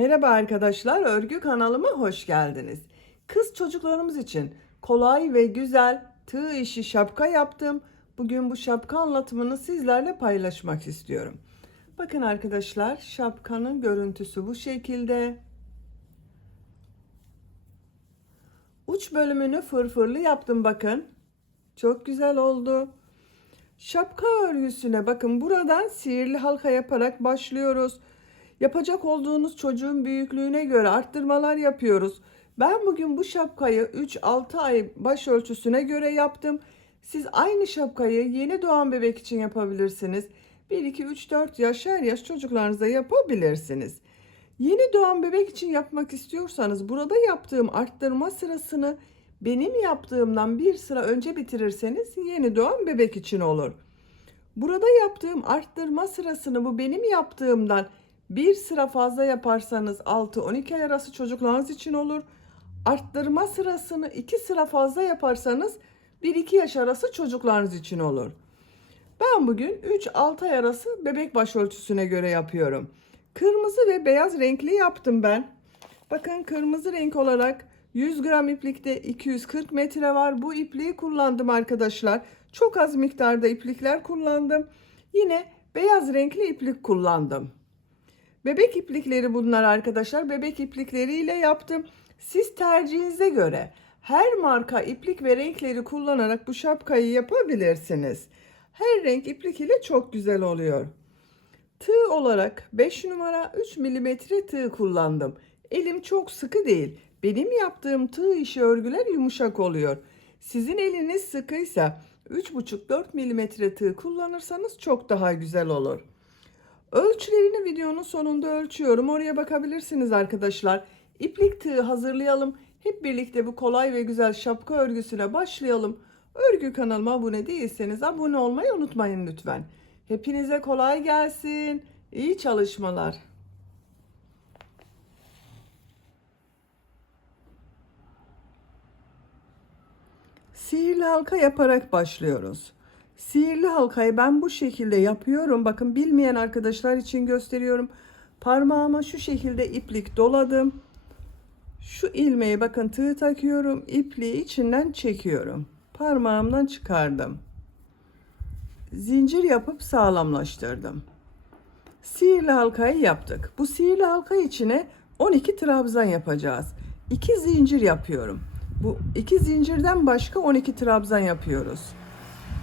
Merhaba arkadaşlar, örgü kanalıma hoş geldiniz. Kız çocuklarımız için kolay ve güzel tığ işi şapka yaptım. Bugün bu şapka anlatımını sizlerle paylaşmak istiyorum. Bakın arkadaşlar, şapkanın görüntüsü bu şekilde. Uç bölümünü fırfırlı yaptım bakın. Çok güzel oldu. Şapka örgüsüne bakın buradan sihirli halka yaparak başlıyoruz. Yapacak olduğunuz çocuğun büyüklüğüne göre arttırmalar yapıyoruz. Ben bugün bu şapkayı 3-6 ay baş ölçüsüne göre yaptım. Siz aynı şapkayı yeni doğan bebek için yapabilirsiniz. 1, 2, 3, 4 yaş her yaş çocuklarınıza yapabilirsiniz. Yeni doğan bebek için yapmak istiyorsanız burada yaptığım arttırma sırasını benim yaptığımdan bir sıra önce bitirirseniz yeni doğan bebek için olur. Burada yaptığım arttırma sırasını bu benim yaptığımdan bir sıra fazla yaparsanız 6-12 ay arası çocuklarınız için olur. Arttırma sırasını iki sıra fazla yaparsanız 1-2 yaş arası çocuklarınız için olur. Ben bugün 3-6 ay arası bebek başörtüsüne göre yapıyorum. Kırmızı ve beyaz renkli yaptım ben. Bakın kırmızı renk olarak 100 gram iplikte 240 metre var. Bu ipliği kullandım arkadaşlar. Çok az miktarda iplikler kullandım. Yine beyaz renkli iplik kullandım. Bebek iplikleri bunlar arkadaşlar. Bebek iplikleriyle yaptım. Siz tercihinize göre her marka iplik ve renkleri kullanarak bu şapkayı yapabilirsiniz. Her renk iplik ile çok güzel oluyor. Tığ olarak 5 numara 3 milimetre tığ kullandım. Elim çok sıkı değil. Benim yaptığım tığ işi örgüler yumuşak oluyor. Sizin eliniz sıkıysa 3,5-4 milimetre tığ kullanırsanız çok daha güzel olur. Ölçülerini videonun sonunda ölçüyorum. Oraya bakabilirsiniz arkadaşlar. İplik tığı hazırlayalım. Hep birlikte bu kolay ve güzel şapka örgüsüne başlayalım. Örgü kanalıma abone değilseniz abone olmayı unutmayın lütfen. Hepinize kolay gelsin. İyi çalışmalar. Sihirli halka yaparak başlıyoruz. Sihirli halkayı ben bu şekilde yapıyorum. Bakın bilmeyen arkadaşlar için gösteriyorum. Parmağıma şu şekilde iplik doladım. Şu ilmeği bakın tığ takıyorum. İpliği içinden çekiyorum. Parmağımdan çıkardım. Zincir yapıp sağlamlaştırdım. Sihirli halkayı yaptık. Bu sihirli halka içine 12 trabzan yapacağız. 2 zincir yapıyorum. Bu iki zincirden başka 12 trabzan yapıyoruz.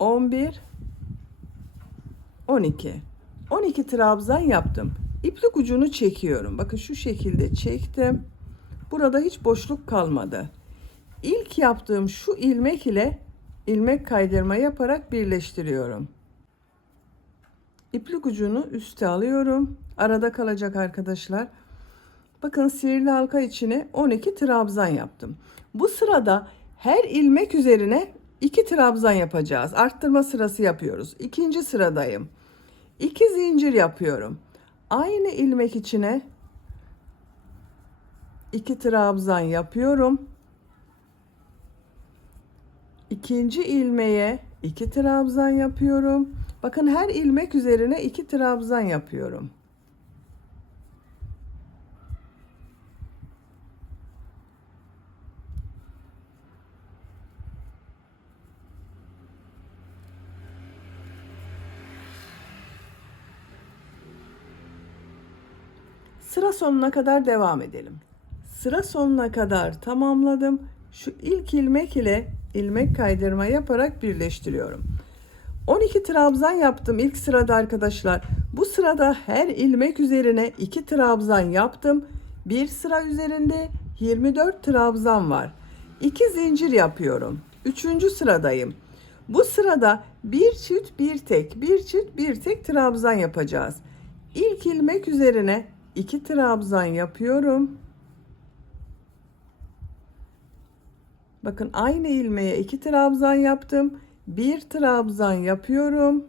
11 12 12 trabzan yaptım. İplik ucunu çekiyorum. Bakın şu şekilde çektim. Burada hiç boşluk kalmadı. İlk yaptığım şu ilmek ile ilmek kaydırma yaparak birleştiriyorum. İplik ucunu üste alıyorum. Arada kalacak arkadaşlar. Bakın sihirli halka içine 12 trabzan yaptım. Bu sırada her ilmek üzerine 2 trabzan yapacağız. Arttırma sırası yapıyoruz. İkinci sıradayım. 2 zincir yapıyorum. Aynı ilmek içine 2 trabzan yapıyorum. İkinci ilmeğe 2 trabzan yapıyorum. Bakın her ilmek üzerine 2 trabzan yapıyorum. Sıra sonuna kadar devam edelim. Sıra sonuna kadar tamamladım. Şu ilk ilmek ile ilmek kaydırma yaparak birleştiriyorum. 12 trabzan yaptım ilk sırada arkadaşlar. Bu sırada her ilmek üzerine 2 trabzan yaptım. Bir sıra üzerinde 24 trabzan var. 2 zincir yapıyorum. Üçüncü sıradayım. Bu sırada bir çift bir tek, bir çift bir tek trabzan yapacağız. İlk ilmek üzerine 2 trabzan yapıyorum. Bakın aynı ilmeğe 2 trabzan yaptım. 1 trabzan yapıyorum.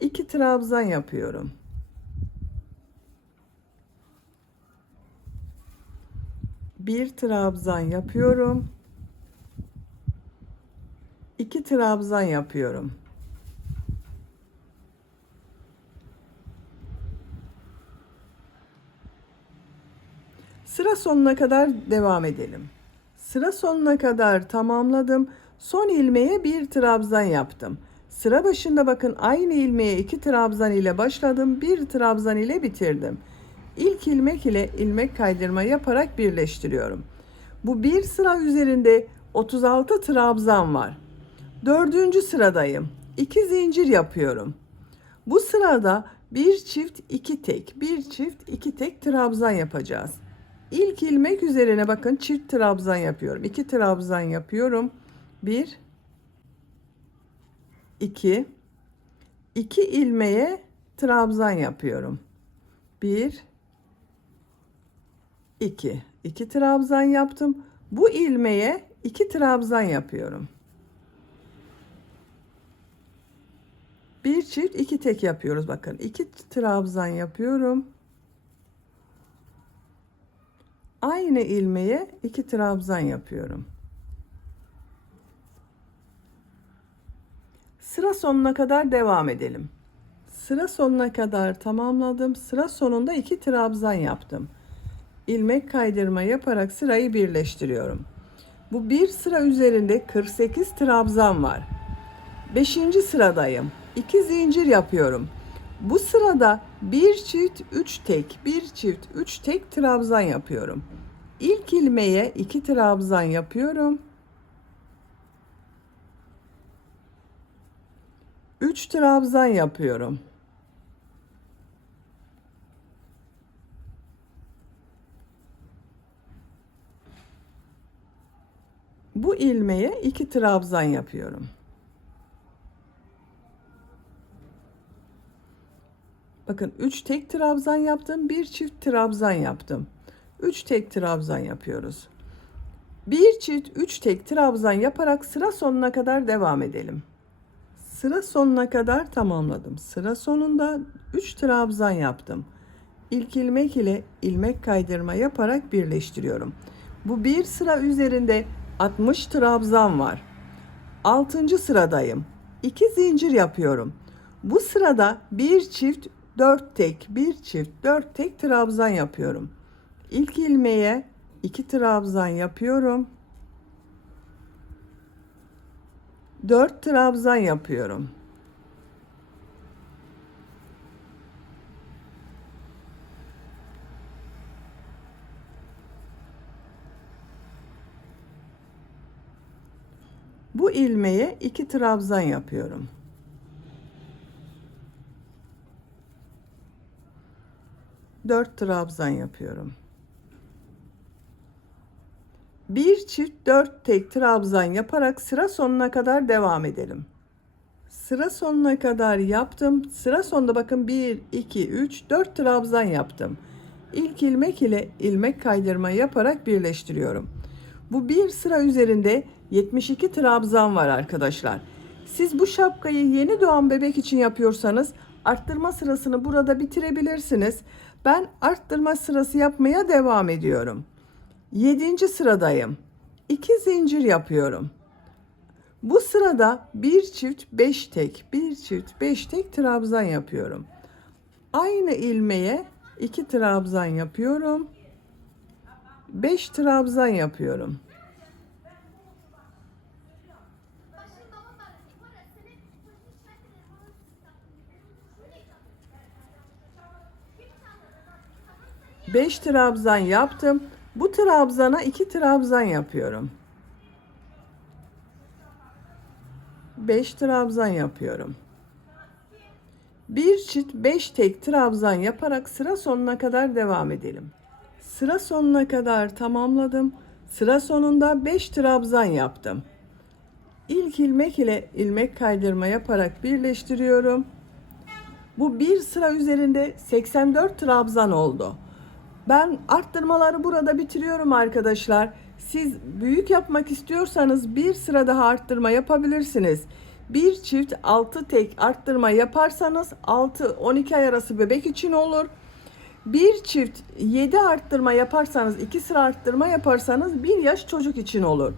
2 trabzan yapıyorum. Bir trabzan yapıyorum. 2 trabzan yapıyorum. Sıra sonuna kadar devam edelim. Sıra sonuna kadar tamamladım. Son ilmeğe bir trabzan yaptım. Sıra başında bakın aynı ilmeğe iki trabzan ile başladım. Bir trabzan ile bitirdim. İlk ilmek ile ilmek kaydırma yaparak birleştiriyorum. Bu bir sıra üzerinde 36 trabzan var. Dördüncü sıradayım. İki zincir yapıyorum. Bu sırada bir çift iki tek, bir çift iki tek trabzan yapacağız. İlk ilmek üzerine bakın çift trabzan yapıyorum. İki trabzan yapıyorum. Bir, iki, iki ilmeğe trabzan yapıyorum. Bir, iki, iki trabzan yaptım. Bu ilmeğe iki trabzan yapıyorum. Bir çift iki tek yapıyoruz bakın. iki trabzan yapıyorum. Aynı ilmeğe iki trabzan yapıyorum. Sıra sonuna kadar devam edelim. Sıra sonuna kadar tamamladım. Sıra sonunda iki trabzan yaptım. İlmek kaydırma yaparak sırayı birleştiriyorum. Bu bir sıra üzerinde 48 trabzan var. Beşinci sıradayım. 2 zincir yapıyorum. Bu sırada bir çift 3 tek, bir çift 3 tek trabzan yapıyorum. İlk ilmeğe 2 trabzan yapıyorum. 3 trabzan yapıyorum. Bu ilmeğe 2 trabzan yapıyorum. Bakın 3 tek trabzan yaptım, bir çift trabzan yaptım. 3 tek trabzan yapıyoruz. Bir çift 3 tek trabzan yaparak sıra sonuna kadar devam edelim. Sıra sonuna kadar tamamladım. Sıra sonunda 3 trabzan yaptım. İlk ilmek ile ilmek kaydırma yaparak birleştiriyorum. Bu bir sıra üzerinde 60 trabzan var. 6. sıradayım. 2 zincir yapıyorum. Bu sırada bir çift 4 tek, bir çift 4 tek trabzan yapıyorum. İlk ilmeğe 2 trabzan yapıyorum. 4 trabzan yapıyorum. Bu ilmeğe 2 trabzan yapıyorum. Dört trabzan yapıyorum. Bir çift dört tek trabzan yaparak sıra sonuna kadar devam edelim. Sıra sonuna kadar yaptım. Sıra sonunda bakın 1, 2, 3, 4 trabzan yaptım. İlk ilmek ile ilmek kaydırma yaparak birleştiriyorum. Bu bir sıra üzerinde 72 trabzan var arkadaşlar. Siz bu şapkayı yeni doğan bebek için yapıyorsanız arttırma sırasını burada bitirebilirsiniz. Ben arttırma sırası yapmaya devam ediyorum. 7. sıradayım. 2 zincir yapıyorum. Bu sırada bir çift 5 tek, bir çift 5 tek trabzan yapıyorum. Aynı ilmeğe 2 trabzan yapıyorum. 5 trabzan yapıyorum. Beş trabzan yaptım. Bu trabzana iki trabzan yapıyorum. 5 trabzan yapıyorum. Bir çift 5 tek trabzan yaparak sıra sonuna kadar devam edelim. Sıra sonuna kadar tamamladım. Sıra sonunda 5 trabzan yaptım. İlk ilmek ile ilmek kaydırma yaparak birleştiriyorum. Bu bir sıra üzerinde 84 trabzan oldu. Ben arttırmaları burada bitiriyorum arkadaşlar. Siz büyük yapmak istiyorsanız bir sıra daha arttırma yapabilirsiniz. Bir çift 6 tek arttırma yaparsanız 6-12 ay arası bebek için olur. Bir çift 7 arttırma yaparsanız 2 sıra arttırma yaparsanız 1 yaş çocuk için olur.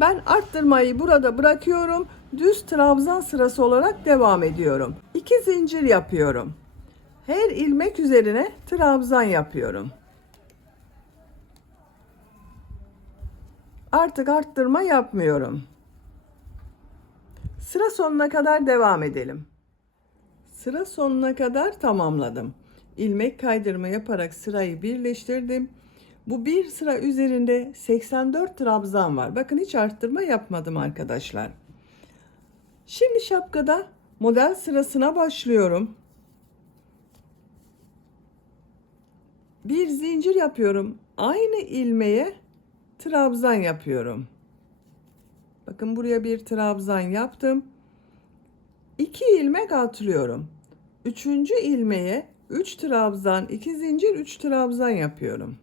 Ben arttırmayı burada bırakıyorum. Düz trabzan sırası olarak devam ediyorum. 2 zincir yapıyorum. Her ilmek üzerine trabzan yapıyorum. Artık arttırma yapmıyorum. Sıra sonuna kadar devam edelim. Sıra sonuna kadar tamamladım. İlmek kaydırma yaparak sırayı birleştirdim. Bu bir sıra üzerinde 84 trabzan var. Bakın hiç arttırma yapmadım arkadaşlar. Şimdi şapkada model sırasına başlıyorum. Bir zincir yapıyorum. Aynı ilmeğe trabzan yapıyorum. Bakın buraya bir trabzan yaptım. 2 ilmek atlıyorum. Üçüncü ilmeğe 3 trabzan, 2 zincir, 3 trabzan yapıyorum.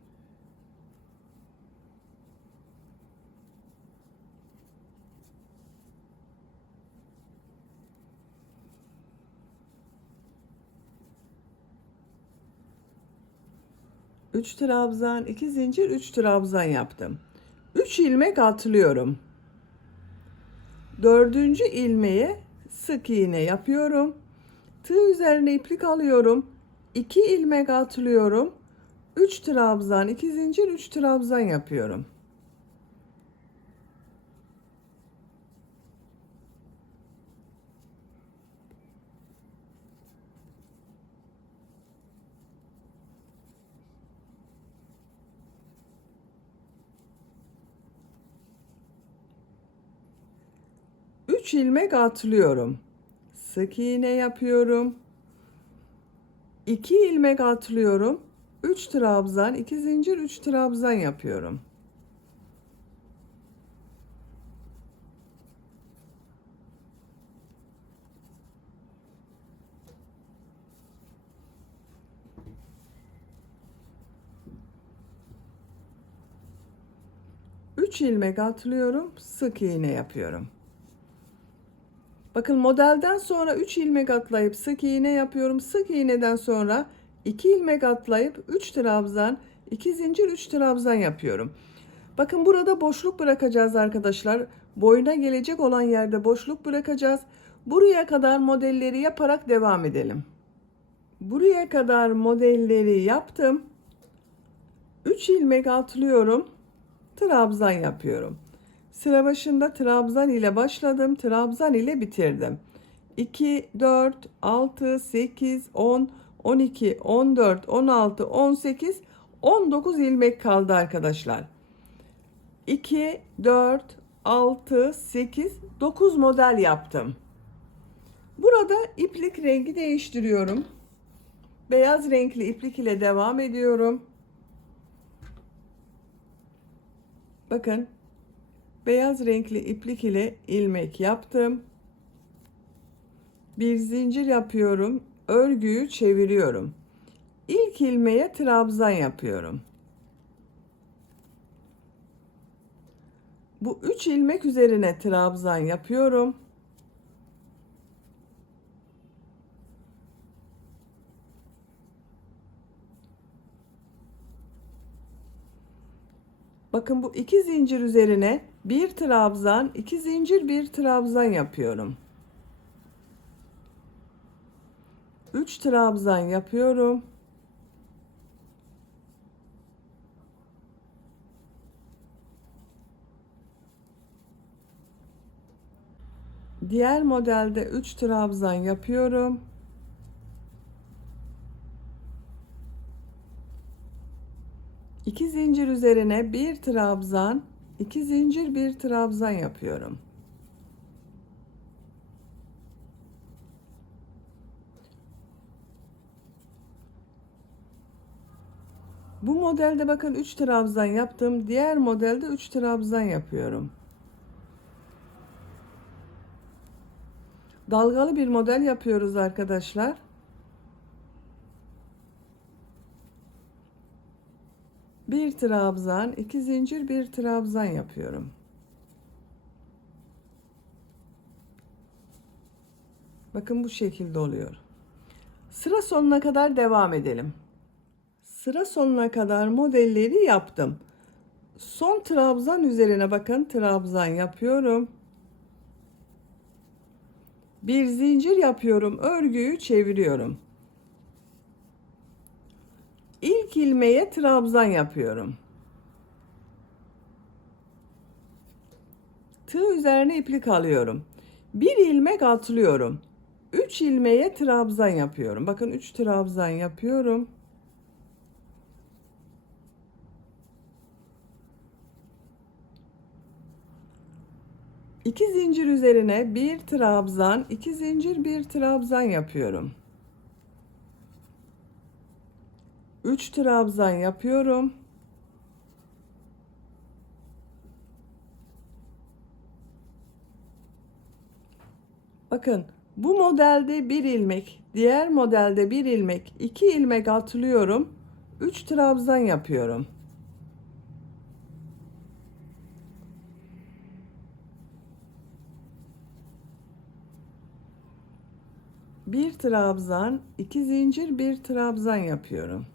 Üç trabzan, iki zincir, üç trabzan yaptım. Üç ilmek atlıyorum. Dördüncü ilmeğe sık iğne yapıyorum. Tığ üzerine iplik alıyorum. 2 ilmek atlıyorum. 3 trabzan, 2 zincir, 3 trabzan yapıyorum. Üç ilmek atlıyorum. Sık iğne yapıyorum. 2 ilmek atlıyorum. 3 trabzan, 2 zincir, 3 trabzan yapıyorum. Üç ilmek atlıyorum, sık iğne yapıyorum. Bakın modelden sonra 3 ilmek atlayıp sık iğne yapıyorum. Sık iğneden sonra 2 ilmek atlayıp 3 trabzan, 2 zincir, 3 trabzan yapıyorum. Bakın burada boşluk bırakacağız arkadaşlar. Boyuna gelecek olan yerde boşluk bırakacağız. Buraya kadar modelleri yaparak devam edelim. Buraya kadar modelleri yaptım. 3 ilmek atlıyorum. Trabzan yapıyorum. Sıra başında trabzan ile başladım. Trabzan ile bitirdim. 2, 4, 6, 8, 10, 12, 14, 16, 18, 19 ilmek kaldı arkadaşlar. 2, 4, 6, 8, 9 model yaptım. Burada iplik rengi değiştiriyorum. Beyaz renkli iplik ile devam ediyorum. Bakın beyaz renkli iplik ile ilmek yaptım. Bir zincir yapıyorum. Örgüyü çeviriyorum. İlk ilmeğe trabzan yapıyorum. Bu üç ilmek üzerine trabzan yapıyorum. Bakın bu iki zincir üzerine bir trabzan, iki zincir, bir trabzan yapıyorum. Üç trabzan yapıyorum. Diğer modelde 3 trabzan yapıyorum. İki zincir üzerine bir trabzan, iki zincir, bir trabzan yapıyorum. Bu modelde bakın 3 trabzan yaptım. Diğer modelde 3 trabzan yapıyorum. Dalgalı bir model yapıyoruz arkadaşlar. Bir trabzan, iki zincir, bir trabzan yapıyorum. Bakın bu şekilde oluyor. Sıra sonuna kadar devam edelim. Sıra sonuna kadar modelleri yaptım. Son trabzan üzerine bakın trabzan yapıyorum. Bir zincir yapıyorum. Örgüyü çeviriyorum. İlk ilmeğe trabzan yapıyorum. Tığ üzerine iplik alıyorum. Bir ilmek atlıyorum. 3 ilmeğe trabzan yapıyorum. Bakın 3 trabzan yapıyorum. İki zincir üzerine bir trabzan, iki zincir, bir trabzan yapıyorum. 3 trabzan yapıyorum. Bakın bu modelde bir ilmek, diğer modelde bir ilmek, iki ilmek atlıyorum. 3 trabzan yapıyorum. Bir trabzan, iki zincir, bir trabzan yapıyorum.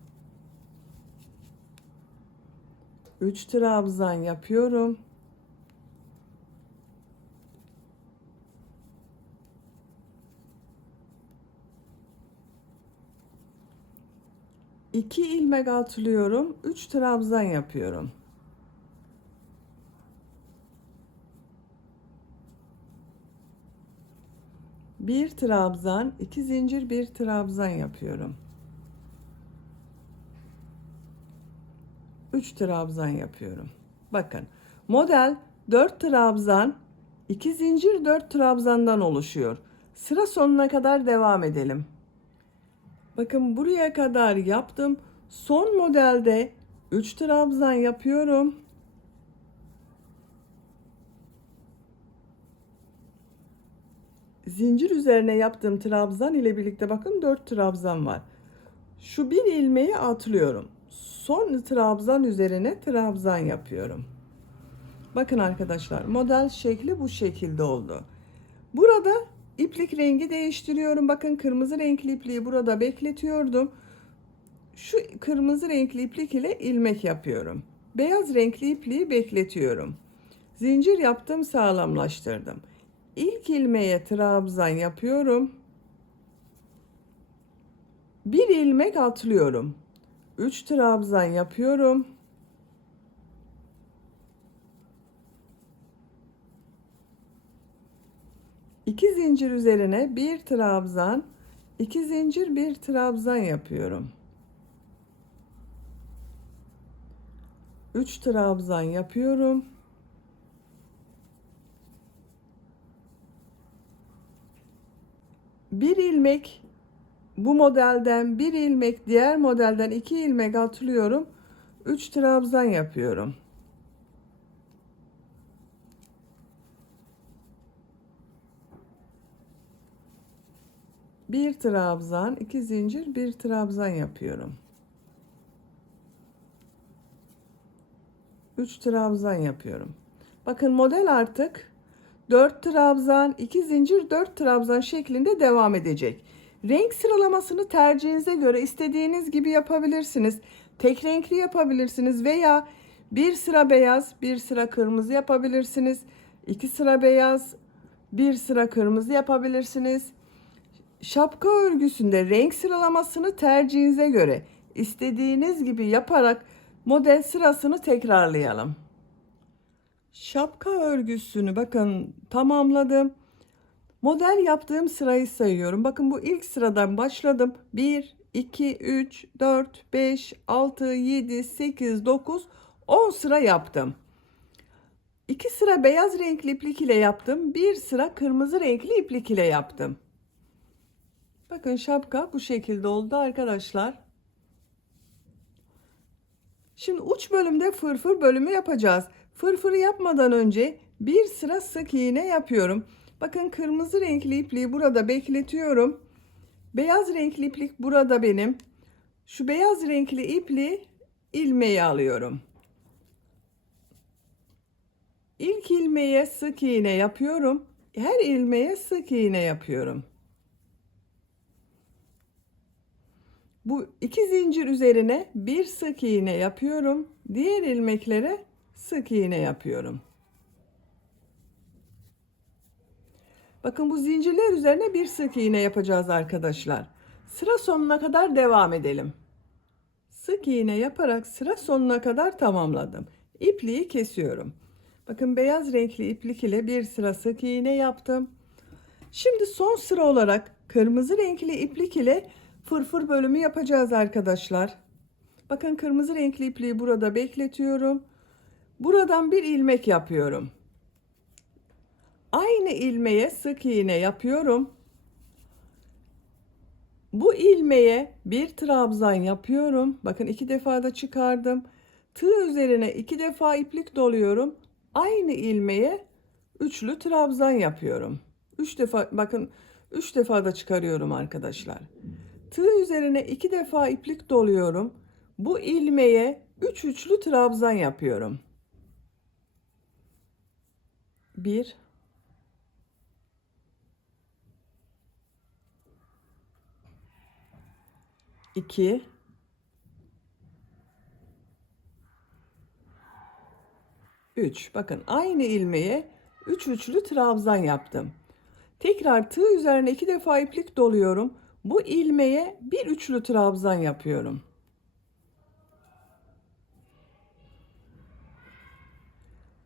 3 trabzan yapıyorum. İki ilmek atlıyorum. 3 trabzan yapıyorum. Bir trabzan, iki zincir, bir trabzan yapıyorum. 3 trabzan yapıyorum. Bakın model 4 trabzan 2 zincir 4 trabzandan oluşuyor. Sıra sonuna kadar devam edelim. Bakın buraya kadar yaptım. Son modelde 3 trabzan yapıyorum. Zincir üzerine yaptığım trabzan ile birlikte bakın 4 trabzan var. Şu bir ilmeği atlıyorum son trabzan üzerine trabzan yapıyorum. Bakın arkadaşlar model şekli bu şekilde oldu. Burada iplik rengi değiştiriyorum. Bakın kırmızı renkli ipliği burada bekletiyordum. Şu kırmızı renkli iplik ile ilmek yapıyorum. Beyaz renkli ipliği bekletiyorum. Zincir yaptım sağlamlaştırdım. İlk ilmeğe trabzan yapıyorum. Bir ilmek atlıyorum. 3 trabzan yapıyorum. İki zincir üzerine bir trabzan, iki zincir bir trabzan yapıyorum. 3 trabzan yapıyorum. Bir ilmek bu modelden bir ilmek diğer modelden iki ilmek atlıyorum 3 trabzan yapıyorum. Bir trabzan iki zincir bir trabzan yapıyorum. 3 trabzan yapıyorum. Bakın model artık 4 trabzan 2 zincir 4 trabzan şeklinde devam edecek Renk sıralamasını tercihinize göre istediğiniz gibi yapabilirsiniz. Tek renkli yapabilirsiniz veya bir sıra beyaz, bir sıra kırmızı yapabilirsiniz. İki sıra beyaz, bir sıra kırmızı yapabilirsiniz. Şapka örgüsünde renk sıralamasını tercihinize göre istediğiniz gibi yaparak model sırasını tekrarlayalım. Şapka örgüsünü bakın tamamladım. Model yaptığım sırayı sayıyorum. Bakın bu ilk sıradan başladım. 1, 2, 3, 4, 5, 6, 7, 8, 9, 10 sıra yaptım. 2 sıra beyaz renkli iplik ile yaptım. 1 sıra kırmızı renkli iplik ile yaptım. Bakın şapka bu şekilde oldu arkadaşlar. Şimdi uç bölümde fırfır bölümü yapacağız. Fırfırı yapmadan önce bir sıra sık iğne yapıyorum. Bakın kırmızı renkli ipliği burada bekletiyorum. Beyaz renkli iplik burada benim. Şu beyaz renkli ipliği ilmeği alıyorum. İlk ilmeğe sık iğne yapıyorum. Her ilmeğe sık iğne yapıyorum. Bu iki zincir üzerine bir sık iğne yapıyorum. Diğer ilmeklere sık iğne yapıyorum. Bakın bu zincirler üzerine bir sık iğne yapacağız arkadaşlar. Sıra sonuna kadar devam edelim. Sık iğne yaparak sıra sonuna kadar tamamladım. İpliği kesiyorum. Bakın beyaz renkli iplik ile bir sıra sık iğne yaptım. Şimdi son sıra olarak kırmızı renkli iplik ile fırfır bölümü yapacağız arkadaşlar. Bakın kırmızı renkli ipliği burada bekletiyorum. Buradan bir ilmek yapıyorum. Aynı ilmeğe sık iğne yapıyorum. Bu ilmeğe bir trabzan yapıyorum. Bakın iki defa da çıkardım. Tığ üzerine iki defa iplik doluyorum. Aynı ilmeğe üçlü trabzan yapıyorum. Üç defa bakın üç defa da çıkarıyorum arkadaşlar. Tığ üzerine iki defa iplik doluyorum. Bu ilmeğe üç üçlü trabzan yapıyorum. Bir, 2 3 bakın aynı ilmeğe 3 üçlü trabzan yaptım. Tekrar tığ üzerine iki defa iplik doluyorum. Bu ilmeğe bir üçlü trabzan yapıyorum.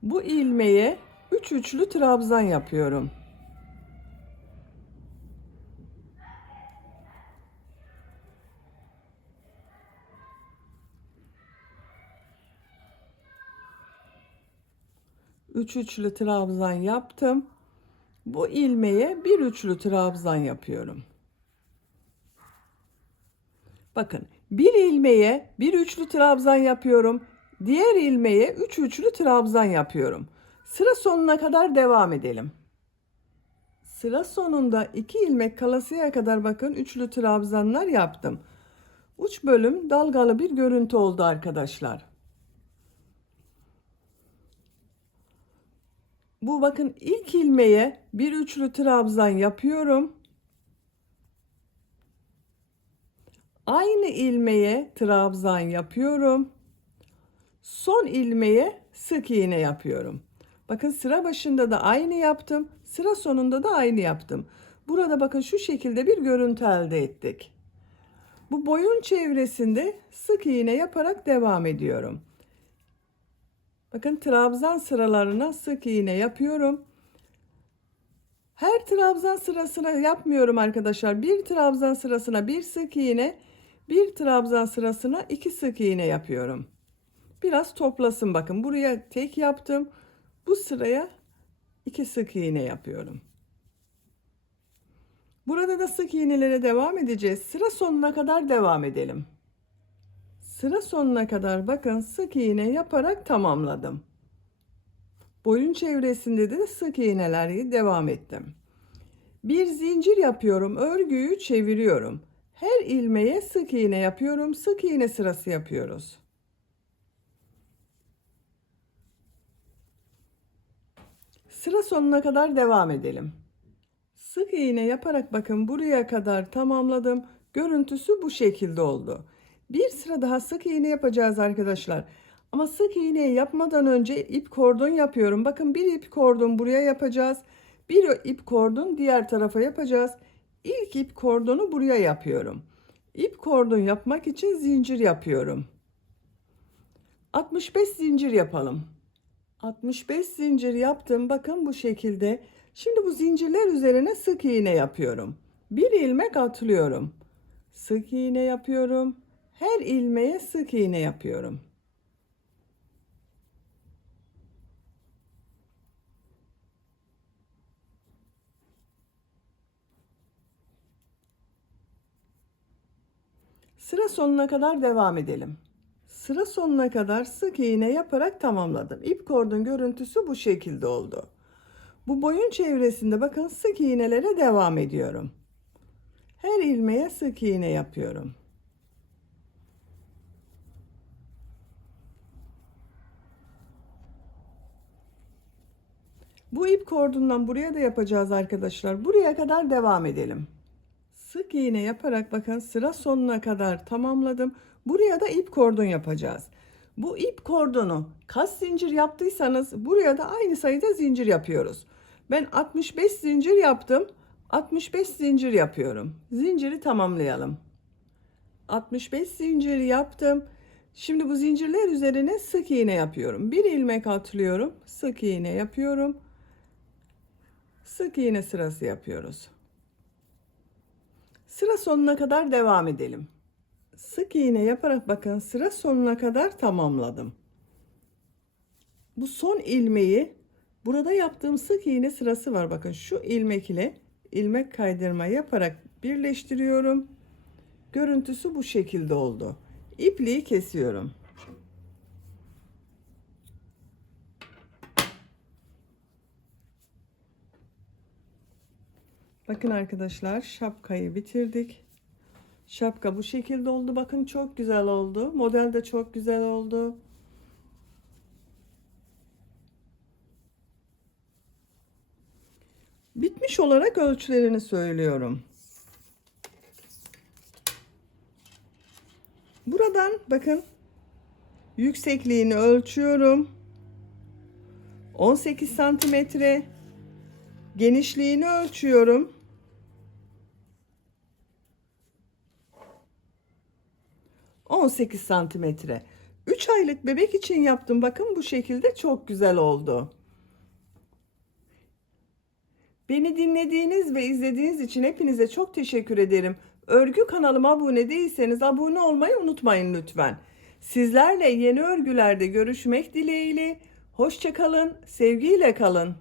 Bu ilmeğe 3 üçlü trabzan yapıyorum. Üç üçlü trabzan yaptım. Bu ilmeğe bir üçlü trabzan yapıyorum. Bakın bir ilmeğe bir üçlü trabzan yapıyorum. Diğer ilmeğe üç üçlü trabzan yapıyorum. Sıra sonuna kadar devam edelim. Sıra sonunda iki ilmek kalasıya kadar bakın üçlü trabzanlar yaptım. Uç bölüm dalgalı bir görüntü oldu arkadaşlar. Bu bakın ilk ilmeğe bir üçlü trabzan yapıyorum. Aynı ilmeğe trabzan yapıyorum. Son ilmeğe sık iğne yapıyorum. Bakın sıra başında da aynı yaptım. Sıra sonunda da aynı yaptım. Burada bakın şu şekilde bir görüntü elde ettik. Bu boyun çevresinde sık iğne yaparak devam ediyorum. Bakın trabzan sıralarına sık iğne yapıyorum. Her trabzan sırasına yapmıyorum arkadaşlar. Bir trabzan sırasına bir sık iğne, bir trabzan sırasına iki sık iğne yapıyorum. Biraz toplasın bakın. Buraya tek yaptım. Bu sıraya iki sık iğne yapıyorum. Burada da sık iğnelere devam edeceğiz. Sıra sonuna kadar devam edelim. Sıra sonuna kadar bakın sık iğne yaparak tamamladım. Boyun çevresinde de sık iğnelerle devam ettim. Bir zincir yapıyorum. Örgüyü çeviriyorum. Her ilmeğe sık iğne yapıyorum. Sık iğne sırası yapıyoruz. Sıra sonuna kadar devam edelim. Sık iğne yaparak bakın buraya kadar tamamladım. Görüntüsü bu şekilde oldu. Bir sıra daha sık iğne yapacağız arkadaşlar. Ama sık iğne yapmadan önce ip kordon yapıyorum. Bakın bir ip kordon buraya yapacağız. Bir ip kordon diğer tarafa yapacağız. İlk ip kordonu buraya yapıyorum. İp kordon yapmak için zincir yapıyorum. 65 zincir yapalım. 65 zincir yaptım. Bakın bu şekilde. Şimdi bu zincirler üzerine sık iğne yapıyorum. Bir ilmek atlıyorum. Sık iğne yapıyorum. Her ilmeğe sık iğne yapıyorum. Sıra sonuna kadar devam edelim. Sıra sonuna kadar sık iğne yaparak tamamladım. İp kordon görüntüsü bu şekilde oldu. Bu boyun çevresinde bakın sık iğnelere devam ediyorum. Her ilmeğe sık iğne yapıyorum. Bu ip kordundan buraya da yapacağız arkadaşlar. Buraya kadar devam edelim. Sık iğne yaparak bakın sıra sonuna kadar tamamladım. Buraya da ip kordon yapacağız. Bu ip kordonu kaç zincir yaptıysanız buraya da aynı sayıda zincir yapıyoruz. Ben 65 zincir yaptım. 65 zincir yapıyorum. Zinciri tamamlayalım. 65 zincir yaptım. Şimdi bu zincirler üzerine sık iğne yapıyorum. Bir ilmek atlıyorum. Sık iğne yapıyorum. Sık iğne sırası yapıyoruz. Sıra sonuna kadar devam edelim. Sık iğne yaparak bakın sıra sonuna kadar tamamladım. Bu son ilmeği burada yaptığım sık iğne sırası var. Bakın şu ilmek ile ilmek kaydırma yaparak birleştiriyorum. Görüntüsü bu şekilde oldu. İpliği kesiyorum. Bakın arkadaşlar şapkayı bitirdik. Şapka bu şekilde oldu. Bakın çok güzel oldu. Model de çok güzel oldu. Bitmiş olarak ölçülerini söylüyorum. Buradan bakın yüksekliğini ölçüyorum. 18 santimetre. Genişliğini ölçüyorum. ...18 santimetre. 3 aylık bebek için yaptım. Bakın bu şekilde çok güzel oldu. Beni dinlediğiniz ve izlediğiniz için hepinize çok teşekkür ederim. Örgü kanalıma abone değilseniz abone olmayı unutmayın lütfen. Sizlerle yeni örgülerde görüşmek dileğiyle. Hoşçakalın, sevgiyle kalın.